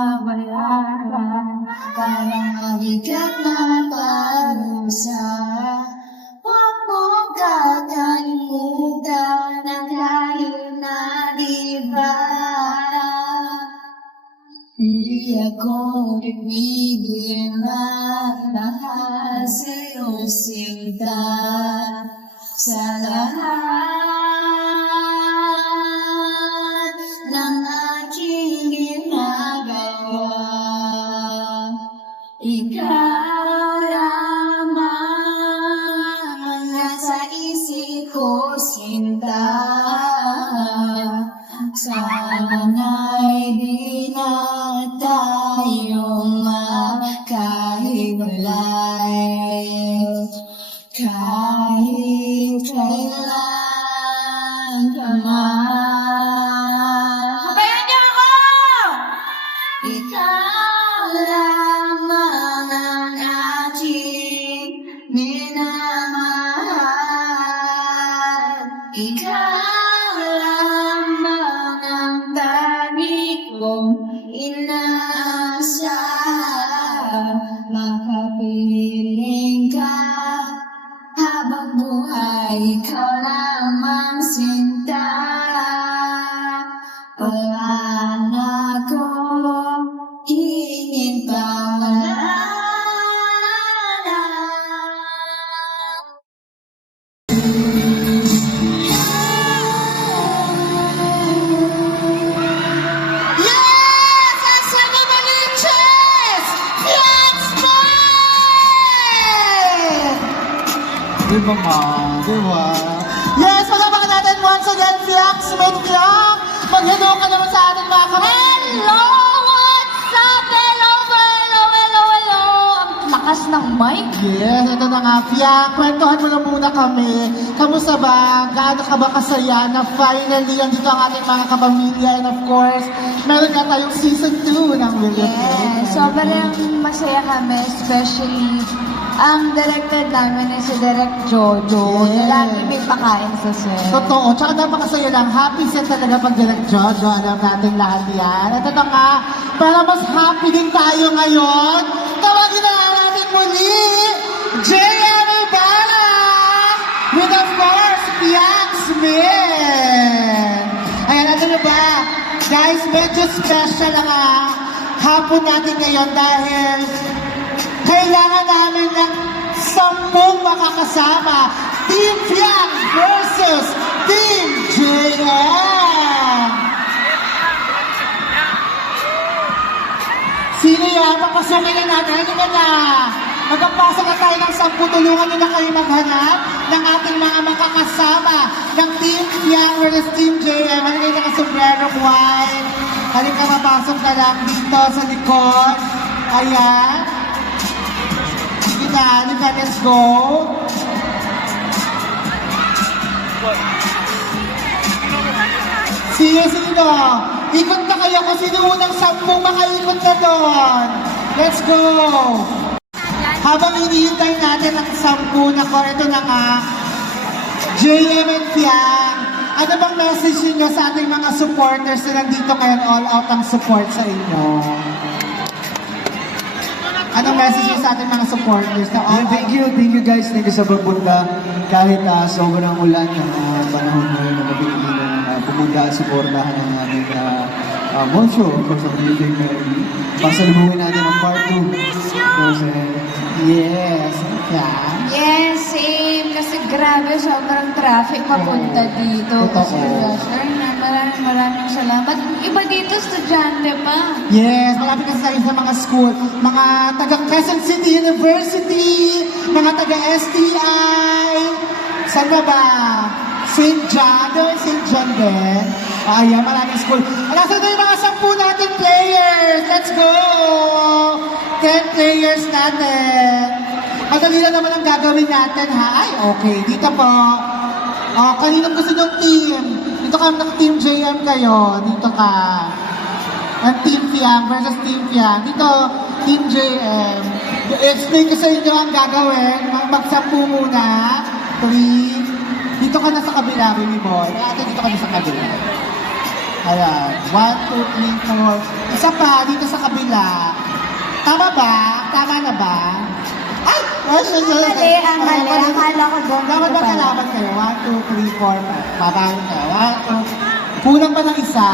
mabayaran. Parang mabigat na parusa. Huwag mo kakalimutan ang layo na diba. Hindi ako ibigin mahal sa'yo sinta sa lahat ng aking ginagawa. Ikaw lamang nasa isip ko sinta. Sana'y di na tayo makahiwalay. Kahit kailan pa man. Sabayan niyo ako! Ikaw lamang ang aking minamahal. Ikaw lamang ang tanging kong inaasa. Makapiling ka habang buhay, ikaw lamang sinta. Wala na ko hingin pa, wala na. Yes! Ang Santa Maliches! Fiat Smile! Diba ma? Diba? Yes, palabang natin once again, Fiak Smith Fiak. Mag-hello ka naman sa atin mga kapatid. Hello! What's up? Hello, hello, hello, hello! Ang lakas ng mic. Yes, ito na nga, Fiak. Kwentuhan mo na muna kami. Kamusta ba? Gaano ka ba kasaya na finally andito ang ating mga kapamilya? And of course, meron na tayong season 2 ng William. Yes, sobrang masaya kami, especially ang director namin ay si Direk Jojo. Yes. Na lagi may pakain sa set. Totoo. Tsaka napakasaya lang. Happy set talaga pag direct Jojo. Alam natin lahat yan. At ito nga, para mas happy din tayo ngayon, tawagin na natin muli, J.M. Ibarra! With of course, Fiat Smith! Ayan, ano na ba? Guys, medyo special ang hapon natin ngayon dahil kailangan namin ng 10 makakasama. Team Fiat versus Team JM. Sino yan? Papasukin na natin. Halika na. Magpapasok na tayo ng 10. Tulungan nyo na kayo maghanap ng ating mga makakasama ng Team Fiat versus Team JM. Halika yung naka-sombrero white. Halika, mapasok na lang dito sa likod. Ayan. Halika, let's go. Sino? Ikot na kayo kung sino unang 10 makaikot na doon. Let's go. Habang hinihintay natin ang 10 na ko, ito na nga, JM and Fiang, ano bang message niyo sa ating mga supporters na nandito ngayon, all out ang support sa inyo? Anong message niyo sa ating mga supporters na all out? Thank you guys. Thank you sa pagpunta. Kahit sobrang ulan ng panahon ngayon na mabigyan pumunta at supportahan ng aming mall show. Of course, ang Living Melody. Pasalubungin natin ang part 2. Of course, Yes. Yeah. Yes, same. Kasi grabe, sobrang traffic papunta dito. Totoo. Maraming salamat. Iba dito, estudyante pa. Yes, malapit kasi tayo sa mga school. Mga taga Quezon City University, mga taga STI. Saan ba? St. John? Doon St. John din. Ayan, maraming school. Nasa na yung mga 10 natin players. Let's go! 10 players natin. Madali lang naman ang gagawin natin, ha? Ay, okay. Dito po. Kaninong gusto nyong team? Dito ka ng Team JM kayo. Dito ka. Ang Team Fiang versus Team Fiang. Dito, Team JM. I-explain ko sa inyo ang gagawin. Mag-10 muna. 3. Dito ka na sa kabila, baby boy. Ate, dito ka na sa kabila. Ayan. 1, 2, 3, 4. Isa pa, dito sa kabila. Tama ba? Tama na ba? Ay! Mali, ang mali. Akala ko doon. Dapat dito ba pala. kalaban kayo? 1, 2, 3, 4, 5. Babahan kayo. 1, 2. Kulang pa ng isa.